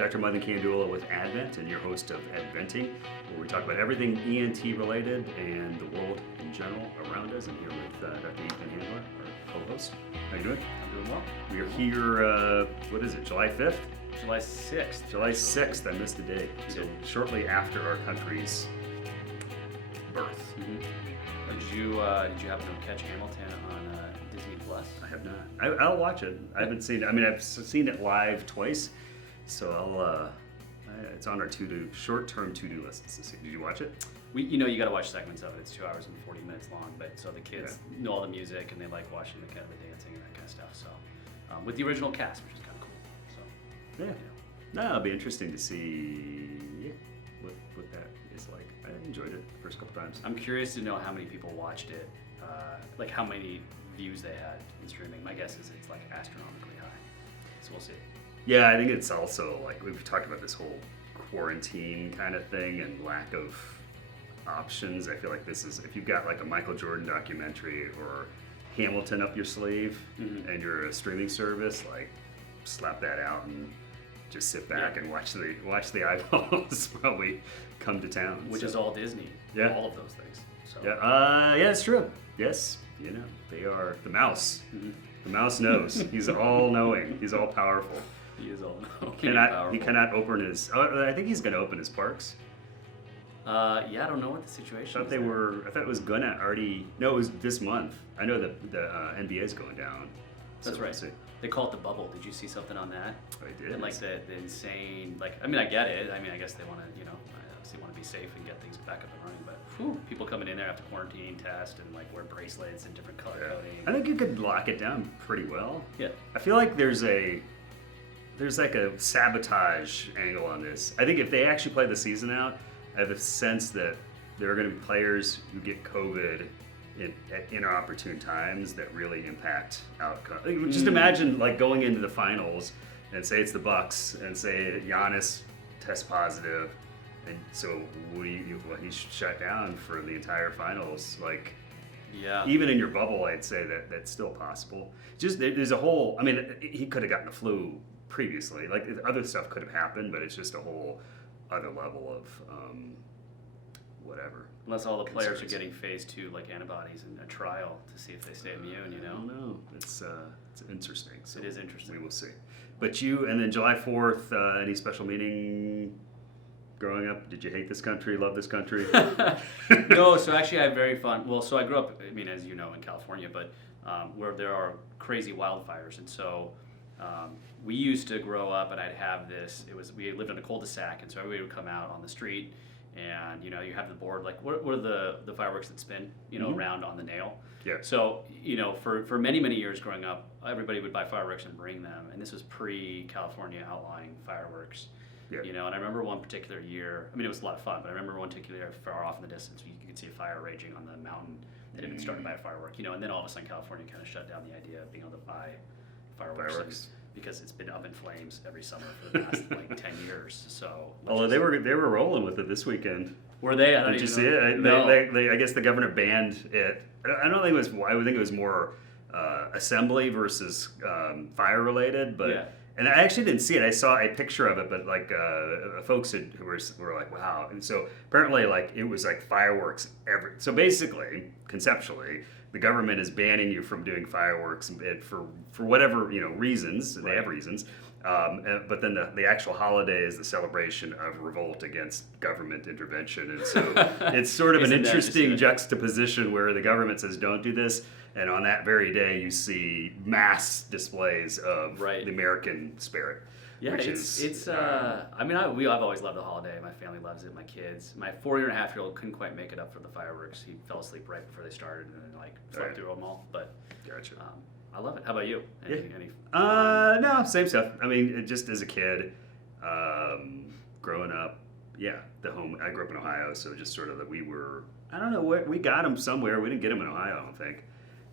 Dr. Kandula with Advent and your host of Adventing, where we talk about everything ENT related and the world in general around us. I'm here with Dr. Ethan Handler, our co-host. How you doing? I'm doing well. We are here, what is it, July 5th? July 6th. July 6th, I missed a day. So shortly after our country's birth. Mm-hmm. Did you happen to catch Hamilton on Disney Plus? I have not. I'll watch it. I haven't seen it. I mean, I've seen it live twice, so I'll. It's on our short-term to-do list to see. Did you watch it? You got to watch segments of it. It's 2 hours and 40 minutes long, but so the kids know all the music and they like watching the dancing and that kind of stuff. So, with the original cast, which is kind of cool. So, yeah. No, it'll be interesting to see what that is like. I enjoyed it the first couple times. I'm curious to know how many people watched it, like how many views they had in streaming. My guess is it's like astronomically high. So we'll see. Yeah, I think it's also like we've talked about this whole quarantine kind of thing and lack of options. I feel like this is, if you've got like a Michael Jordan documentary or Hamilton up your sleeve and you're a streaming service, like slap that out and just sit back and watch the eyeballs probably come to town. Which is all Disney. Yeah. All of those things. So. Yeah, it's true. Yes, they are the mouse. Mm-hmm. The mouse knows. He's all knowing. He's all powerful. He is all knowing. He cannot open his. I think he's going to open his parks. I don't know what the situation is. I thought it was gonna already. No, it was this month. I know that the NBA is going down. That's right. They call it the bubble. Did you see something on that? I did. And like the insane, I get it. I guess they want to, obviously want to be safe and get things back up and running. But people coming in there have to quarantine, test, and wear bracelets and different color coding. I think you could lock it down pretty well. Yeah. I feel like there's like a sabotage angle on this. I think if they actually play the season out, I have a sense that there are going to be players who get COVID at inopportune times that really impact outcome. Just imagine going into the finals and say it's the Bucks and say Giannis tests positive, and so he's shut down for the entire finals. Even in your bubble, I'd say that's still possible. Just there's a whole. I mean, he could have gotten the flu previously. Other stuff could have happened, but it's just a whole other level of whatever. Unless all the players are getting phase 2 antibodies in a trial to see if they stay immune, I don't know. It's interesting. So it is interesting. We will see. But and then July 4th, any special meaning growing up? Did you hate this country, love this country? No, so actually I have very fun. Well, so I grew up, as you know, in California, but where there are crazy wildfires. And so we used to grow up and I'd have this, we lived in a cul-de-sac, and so everybody would come out on the street and, you have the board, what are the fireworks that spin, around on the nail? Yeah. So, for many, many years growing up, everybody would buy fireworks and bring them. And this was pre-California outlawing fireworks. Yeah. And I remember one particular year, it was a lot of fun, but I remember one particular year far off in the distance, you could see a fire raging on the mountain that had been started by a firework, and then all of a sudden California kind of shut down the idea of being able to buy fireworks. Because it's been up in flames every summer for the last 10 years. So, although they were rolling with it this weekend. Were they? Did you see it? No. I guess the governor banned it. I don't think it was. I would think it was more assembly versus fire related. But yeah. And I actually didn't see it. I saw a picture of it, but folks who were like, wow. And so apparently it was fireworks So basically, conceptually, the government is banning you from doing fireworks for whatever reasons. Right. They have reasons, but then the actual holiday is the celebration of revolt against government intervention, and so it's sort of an interesting juxtaposition where the government says don't do this, and on that very day you see mass displays of the American spirit. Yeah, I've always loved the holiday. My family loves it. My kids. My 4-year-old couldn't quite make it up for the fireworks. He fell asleep right before they started and then slept through them all. But gotcha. I love it. How about you? No, same stuff. Just as a kid, growing up, the home. I grew up in Ohio, so just sort of that we were. I don't know we got them somewhere. We didn't get them in Ohio, I don't think.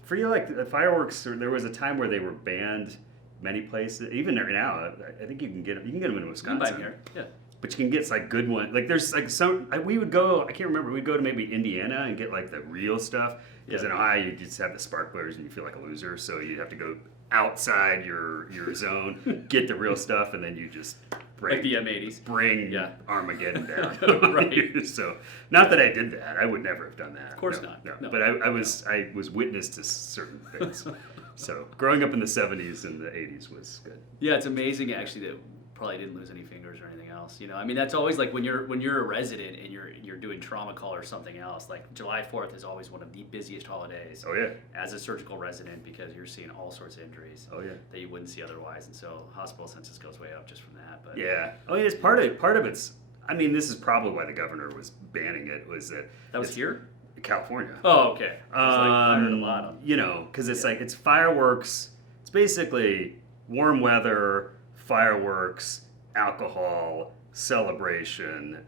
For you, the fireworks, there was a time where they were banned. Many places, even now, I think you can get them. You can get them in Wisconsin. You can buy them here, yeah. But you can get good ones. There's some. We would go. I can't remember. We'd go to maybe Indiana and get the real stuff. Because in Ohio, you just have the sparklers and you feel like a loser. So you have to go outside your zone, get the real stuff, and then you just like the M80s. Bring Yeah. Armageddon down. Right. So, not that I did that. I would never have done that. Of course not. No. But I was witness to certain things. So, growing up in the 70s and the 80s was good. Yeah, it's amazing actually that probably didn't lose any fingers or anything else. I mean, that's always like when you're a resident and you're doing trauma call or something else. Like July 4th is always one of the busiest holidays. Oh yeah. As a surgical resident, because you're seeing all sorts of injuries. Oh yeah. That you wouldn't see otherwise, and so hospital census goes way up just from that. But yeah. Oh yeah. It's part of it's. I mean, this is probably why the governor was banning it. Was that was here? California. Oh, okay. I heard a lot of. Because it's like it's fireworks. It's basically warm weather, fireworks, alcohol, celebration.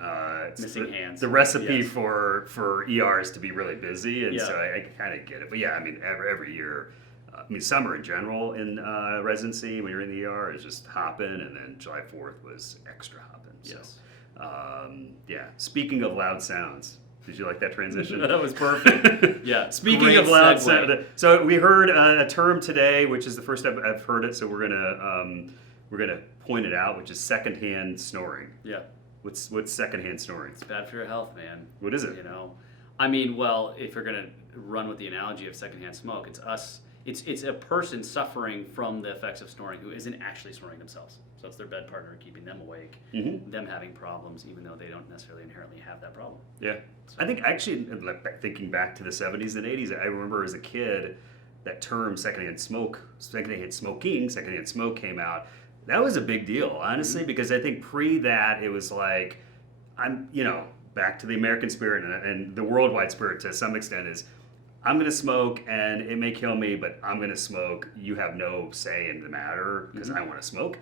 It's missing hands. The recipe for ERs to be really busy, and so I kind of get it. But yeah, I mean, every year. I mean, summer in general in residency when you're in the ER is just hopping, and then July 4th was extra hopping. So, yes. Speaking of loud sounds. Did you like that transition? That was perfect. Yeah. Speaking Great of loud segue. sound, so we heard a term today, which is the first time I've heard it. So we're gonna point it out, which is secondhand snoring. Yeah. What's secondhand snoring? It's bad for your health, man. What is it? I mean, well, if you're gonna run with the analogy of secondhand smoke, it's us. It's a person suffering from the effects of snoring who isn't actually snoring themselves. So it's their bed partner keeping them awake, them having problems, even though they don't necessarily inherently have that problem. Yeah. So. I think actually, thinking back to the 70s and 80s, I remember as a kid, that term secondhand smoke came out. That was a big deal, honestly, because I think pre that, it was like, back to the American spirit and the worldwide spirit to some extent is, I'm going to smoke and it may kill me, but I'm going to smoke. You have no say in the matter because I want to smoke.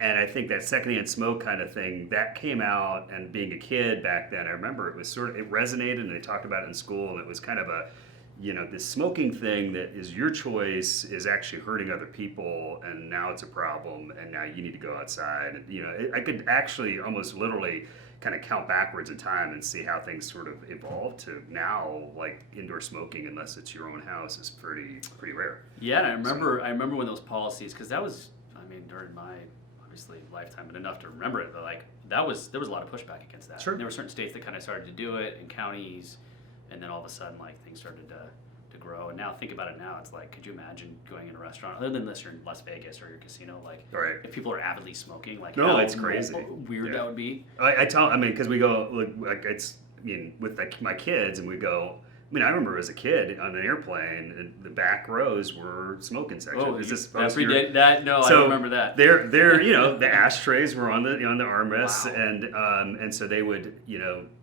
And I think that secondhand smoke kind of thing, that came out, and being a kid back then, I remember it was it resonated, and they talked about it in school, and it was kind of a, this smoking thing that is your choice is actually hurting other people, and now it's a problem, and now you need to go outside. And, I could actually almost literally kind of count backwards in time and see how things sort of evolved to now, like indoor smoking, unless it's your own house, is pretty rare. Yeah, and I remember when those policies, because that was, during my obviously lifetime, but enough to remember it. But like there was a lot of pushback against that. Sure. And there were certain states that kind of started to do it, and counties, and then all of a sudden like things started to grow. And now think about it now, it's like, could you imagine going in a restaurant, other than unless you're in Las Vegas or your casino, like if people are avidly smoking, like no, it's crazy weird that would be. Because we go like it's with like my kids, and we go. I remember as a kid on an airplane, and the back rows were smoking sections. Oh, is this that? No, so I remember that. They're the ashtrays were on the armrests, wow. and so they would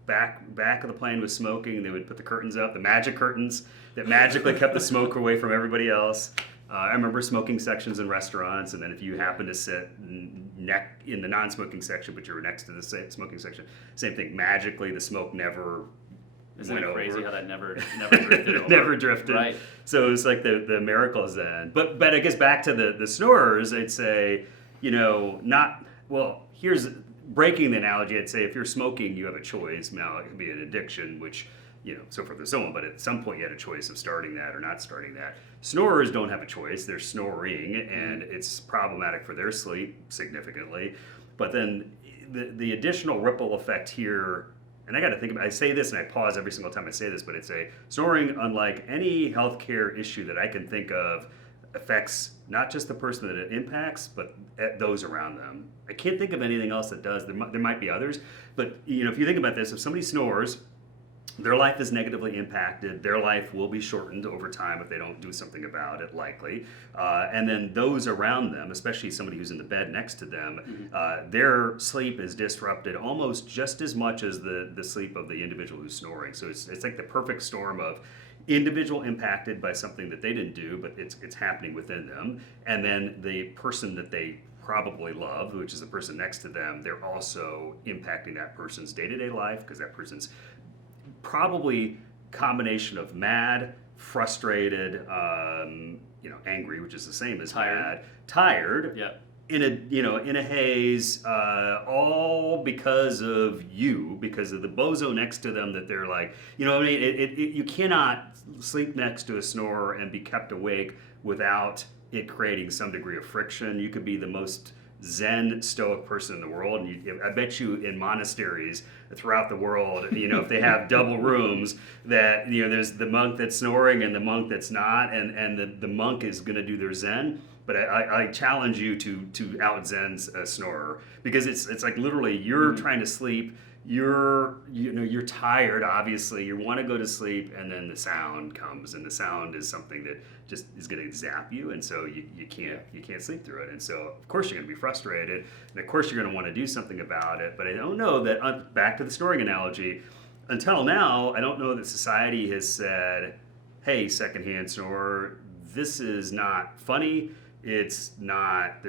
back of the plane was smoking. They would put the curtains up, the magic curtains that magically kept the smoke away from everybody else. I remember smoking sections in restaurants, and then if you happen to sit in the non-smoking section, but you were next to the smoking section, same thing. Magically, the smoke never. Isn't it crazy how that never drifted over? Never drifted. Right. So it was like the miracles then. But I guess back to the snorers, I'd say, here's breaking the analogy. I'd say if you're smoking, you have a choice. Now it could be an addiction, which, so forth and so on. But at some point you had a choice of starting that or not starting that. Snorers don't have a choice. They're snoring, and it's problematic for their sleep significantly. But then the additional ripple effect here. And I got to think about. I say this, and I pause every single time I say this, but it's snoring, unlike any healthcare issue that I can think of, affects not just the person that it impacts, but those around them. I can't think of anything else that does. There might be others, but if you think about this, if somebody snores, their life is negatively impacted. Their life will be shortened over time if they don't do something about it, likely. And then those around them, especially somebody who's in the bed next to them, their sleep is disrupted almost just as much as the sleep of the individual who's snoring. So it's like the perfect storm of individual impacted by something that they didn't do, but it's happening within them. And then the person that they probably love, which is the person next to them, they're also impacting that person's day-to-day life, because that person's probably combination of mad, frustrated, angry, which is the same as tired, in a haze, all because of the bozo next to them that they're like, you cannot sleep next to a snorer and be kept awake without it creating some degree of friction. You could be the most Zen Stoic person in the world, and I bet you in monasteries throughout the world, if they have double rooms, that there's the monk that's snoring and the monk that's not, and the monk is going to do their Zen. But I challenge you to out Zen a snorer, because it's like literally you're trying to sleep. You're tired, obviously. You want to go to sleep, and then the sound comes, and the sound is something that just is going to zap you, and so you can't sleep through it. And so of course you're going to be frustrated, and of course you're going to want to do something about it. But I don't know that, back to the snoring analogy, until now I don't know that society has said, hey, secondhand snorer, this is not funny. It's not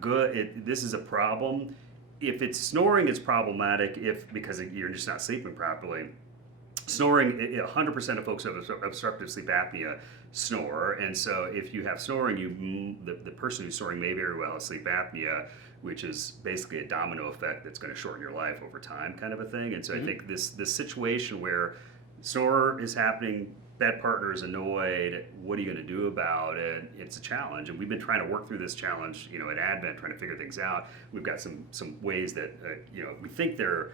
good. This is a problem. If it's snoring, it's problematic because you're just not sleeping properly. Snoring, 100% of folks who have obstructive sleep apnea snore, and so if you have snoring, the person who's snoring may very well have sleep apnea, which is basically a domino effect that's going to shorten your life over time, kind of a thing. And so I think this situation where snorer is happening, that partner is annoyed, what are you going to do about it? It's a challenge, and we've been trying to work through this challenge, at Advent, trying to figure things out. We've got some ways that we think they're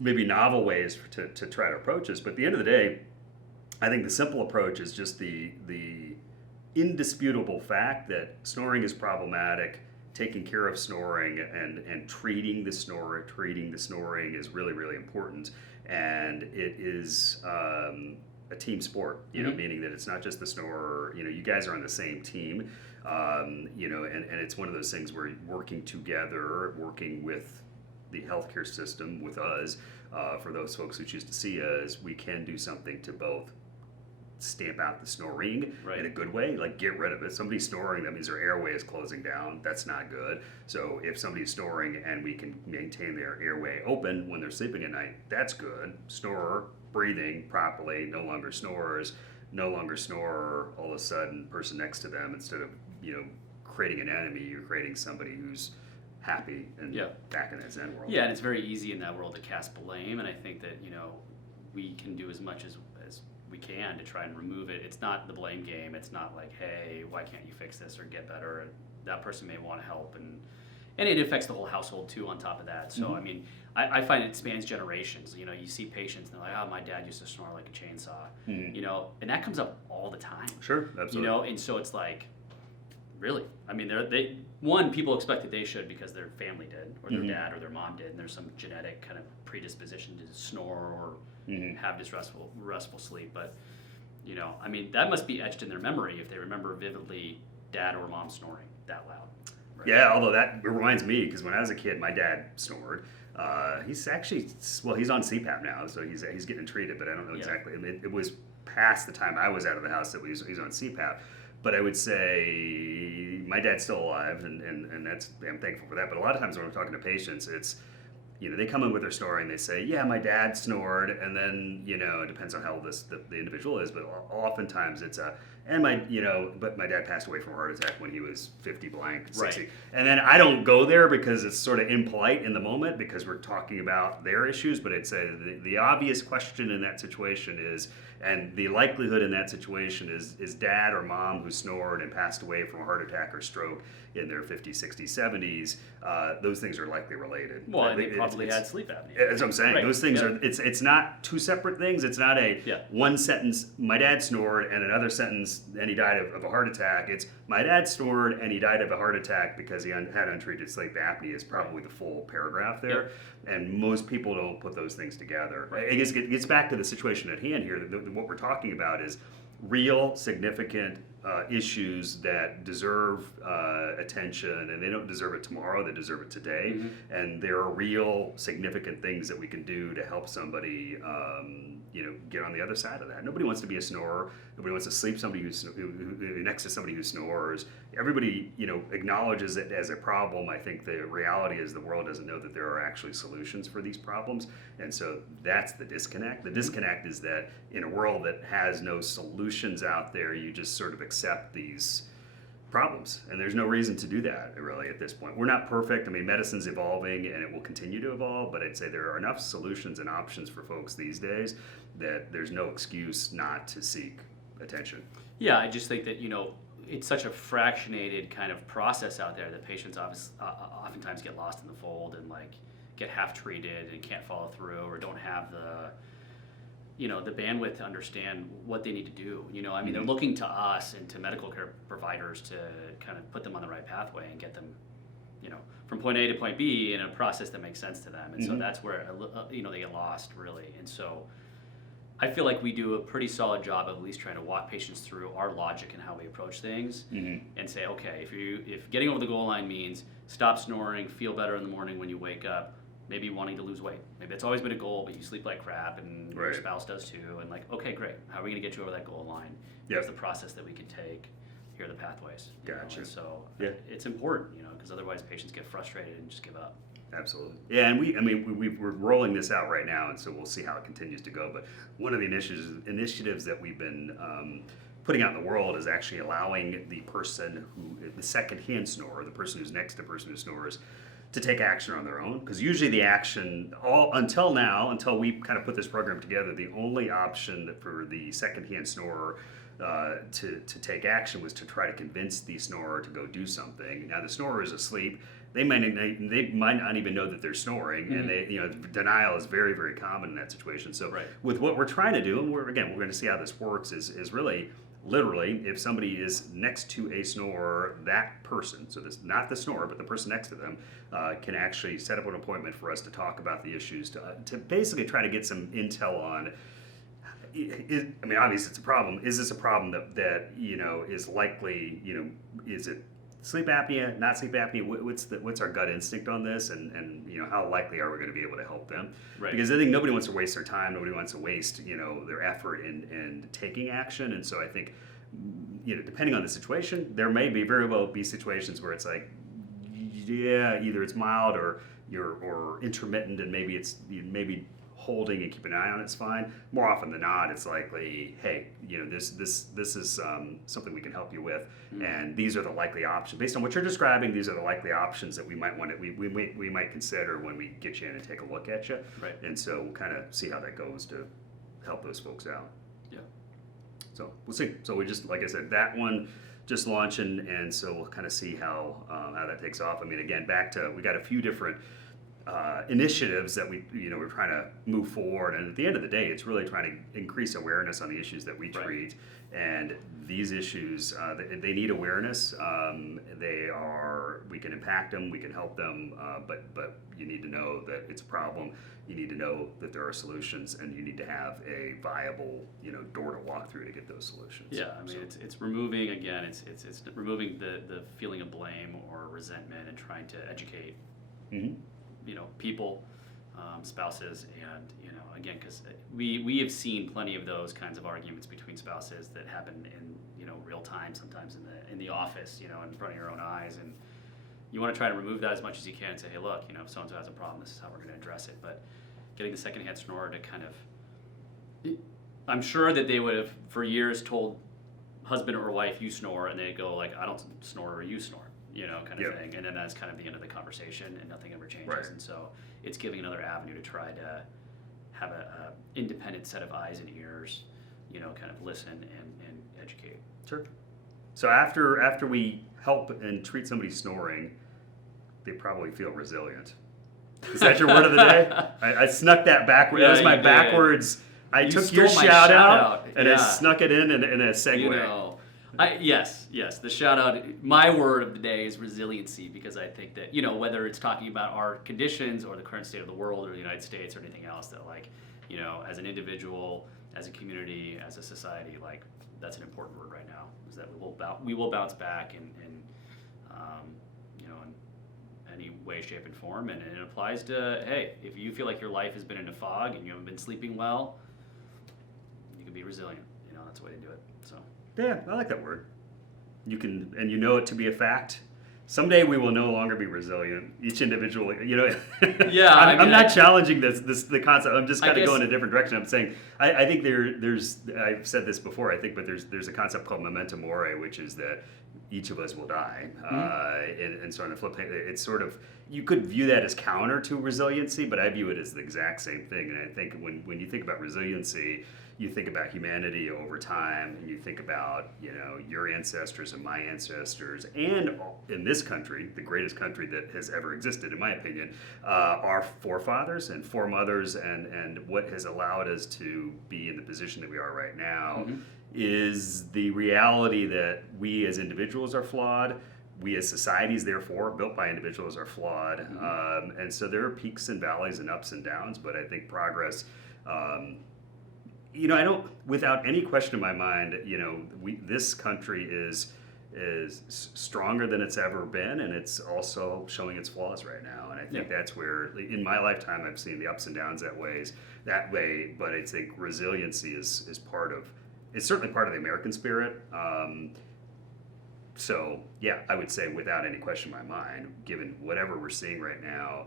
maybe novel ways to try to approach this, but at the end of the day, I think the simple approach is just the indisputable fact that snoring is problematic. Taking care of snoring and treating the snoring is really, really important, and it is a team sport, meaning that it's not just the snorer. You guys are on the same team, and it's one of those things where working together, working with the healthcare system, with us, for those folks who choose to see us, we can do something to both stamp out the snoring in a good way, like get rid of it. Somebody's snoring, that means their airway is closing down. That's not good. So if somebody's snoring and we can maintain their airway open when they're sleeping at night, that's good. Snorer, breathing properly, no longer snores, all of a sudden person next to them, instead of creating an enemy, you're creating somebody who's happy and back in that Zen world. Yeah, and it's very easy in that world to cast blame, and I think that we can do as much as we can to try and remove it. It's not the blame game. It's not like, hey, why can't you fix this or get better? And that person may want to help, and it affects the whole household too on top of that. So I mean, I find it spans generations. You see patients and they're like, oh, my dad used to snore like a chainsaw, and that comes up all the time. Sure, absolutely. And so it's like, really, I mean, people expect that they should because their family did, or their dad or their mom did, and there's some genetic kind of predisposition to snore or have this restful sleep. But I mean, that must be etched in their memory if they remember vividly dad or mom snoring that loud. Right? Yeah, although that reminds me, because when I was a kid, my dad snored. He's actually, he's on CPAP now, so he's getting treated, but I don't know exactly. I mean, it was past the time I was out of the house that he's on CPAP. But I would say my dad's still alive, and I'm thankful for that. But a lot of times when I'm talking to patients, it's, they come in with their snoring, they say, yeah, my dad snored, and then, it depends on how old the individual is, but oftentimes it's but my dad passed away from a heart attack when he was 50 blank, 60. Right. And then I don't go there because it's sort of impolite in the moment because we're talking about their issues, but it's the obvious question in that situation is, and the likelihood in that situation is dad or mom who snored and passed away from a heart attack or stroke in their 50s, 60s, 70s, those things are likely related. Well, and they probably had sleep apnea. That's what I'm saying. Right. Those things are, it's not two separate things. It's not one sentence, my dad snored, and another sentence, and he died of a heart attack. It's my dad snored and he died of a heart attack because he had untreated sleep apnea is probably the full paragraph there. Yep. And most people don't put those things together. Right. It gets back to the situation at hand here. What we're talking about is real, significant issues that deserve attention, and they don't deserve it tomorrow, they deserve it today. And there are real, significant things that we can do to help somebody get on the other side of that. Nobody wants to be a snorer. Nobody wants to sleep next to somebody who snores. Everybody acknowledges it as a problem. I think the reality is the world doesn't know that there are actually solutions for these problems, and so that's the disconnect. The disconnect is that in a world that has no solutions out there, you just sort of accept these problems, and there's no reason to do that really at this point. We're not perfect. I mean, medicine's evolving and it will continue to evolve, but I'd say there are enough solutions and options for folks these days that there's no excuse not to seek attention. Yeah, I just think that it's such a fractionated kind of process out there that patients oftentimes get lost in the fold and like get half treated and can't follow through or don't have the the bandwidth to understand what they need to do. I mean, they're looking to us and to medical care providers to kind of put them on the right pathway and get them, from point A to point B in a process that makes sense to them. And so that's where, they get lost really. And so I feel like we do a pretty solid job of at least trying to walk patients through our logic and how we approach things and say, okay, if getting over the goal line means stop snoring, feel better in the morning when you wake up, maybe wanting to lose weight. Maybe it's always been a goal, but you sleep like crap and your spouse does too. And like, okay, great. How are we going to get you over that goal line? Here's the process that we can take. Here are the pathways. Gotcha. So it's important, because otherwise patients get frustrated and just give up. Absolutely. Yeah, and we're rolling this out right now, and so we'll see how it continues to go. But one of the initiatives that we've been putting out in the world is actually allowing the second-hand snorer, the person who's next to the person who snores, to take action on their own. Because usually the action, until we kind of put this program together, the only option for the second-hand snorer to take action was to try to convince the snorer to go do something. Now the snorer is asleep. They might not even know that they're snoring, and denial is very, very common in that situation. So with what we're trying to do, and we're going to see how this works, is really literally if somebody is next to a snorer, that person, so this not the snorer, but the person next to them, can actually set up an appointment for us to talk about the issues, to basically try to get some intel on. Obviously it's a problem. Is this a problem that is likely? Is it sleep apnea, not sleep apnea? What's our gut instinct on this, and how likely are we going to be able to help them? Right. Because I think nobody wants to waste their time. Nobody wants to waste their effort in taking action. And so I think depending on the situation, there may very well be situations where it's like, either it's mild or intermittent, and maybe it's holding and keep an eye on it's fine. More often than not, it's likely, hey, this is something we can help you with, and these are the likely options based on what you're describing. These are the likely options that we might want to we might consider when we get you in and take a look at you. Right. And so we'll kind of see how that goes to help those folks out. Yeah. So we'll see. So we just, like I said, that one just launching, and so we'll kind of see how that takes off. Again, back to, we got a few different initiatives that we're trying to move forward, and at the end of the day, it's really trying to increase awareness on the issues that we treat. And these issues, they need awareness. We can impact them, we can help them, but you need to know that it's a problem. You need to know that there are solutions, and you need to have a viable door to walk through to get those solutions. Yeah, it's removing, again, it's removing the feeling of blame or resentment and trying to educate. People, spouses, and again, because we have seen plenty of those kinds of arguments between spouses that happen in real time, sometimes in the office, in front of your own eyes, and you want to try to remove that as much as you can and say, hey, look, if so and so has a problem, this is how we're going to address it. But getting the secondhand snorer to kind of, I'm sure that they would have for years told husband or wife, you snore, and they go like, I don't snore, or you snore. Kind of thing. And then that's kind of the end of the conversation, and nothing ever changes. Right. And so it's giving another avenue to try to have a independent set of eyes and ears, kind of listen and educate. Sure. So after we help and treat somebody snoring, they probably feel resilient. Is that your word of the day? I snuck that backwards. That was my backwards. I took your shout out and I snuck it in a segue. Yes. The shout out, my word of the day is resiliency, because I think that, whether it's talking about our conditions or the current state of the world or the United States or anything else, that as an individual, as a community, as a society, that's an important word right now, is that we will bounce back in any way, shape, and form. And it applies to, hey, if you feel like your life has been in a fog and you haven't been sleeping well, you can be resilient. That's the way to do it. So. Yeah, I like that word. You can, and it to be a fact. Someday we will no longer be resilient, each individual. Yeah, I'm not challenging the concept. I'm just kind of going a different direction. I'm saying I think there's I've said this before. I think, but there's a concept called memento mori, which is that each of us will die. And so on the flip side, it's sort of, you could view that as counter to resiliency, but I view it as the exact same thing. And I think when you think about resiliency, you think about humanity over time, and you think about, you know, your ancestors and my ancestors, and in this country, the greatest country that has ever existed, in my opinion, our forefathers and foremothers, and what has allowed us to be in the position that we are right now, is the reality that we as individuals are flawed. We as societies, therefore, built by individuals, are flawed. And so there are peaks and valleys and ups and downs, but I think progress, you know, I don't, without any question in my mind, you know, this country is stronger than it's ever been, and it's also showing its flaws right now. And I think that's where, in my lifetime, I've seen the ups and downs that way. But I think resiliency is part of, it's certainly part of the American spirit. So yeah, I would say without any question in my mind, given whatever we're seeing right now,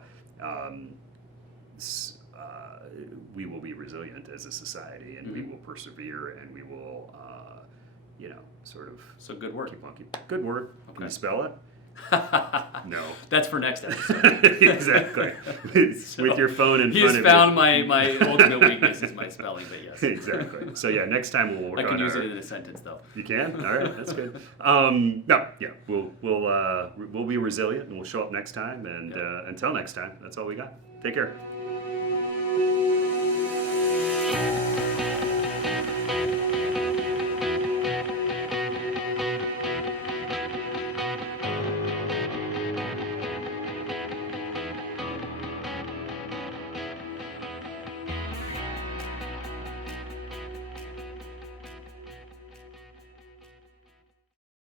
we will be resilient as a society, and we will persevere, and we will, you know, sort of. So good work. Good work. Okay. Can you spell it? No. That's for next episode. Exactly. With your phone in front of you. He's found my ultimate weakness is my spelling, but yes. Exactly. So yeah, next time we'll work on I can use it in a sentence though. You can? All right, that's good. No, yeah, we'll be resilient, and we'll show up next time. And until next time, that's all we got. Take care.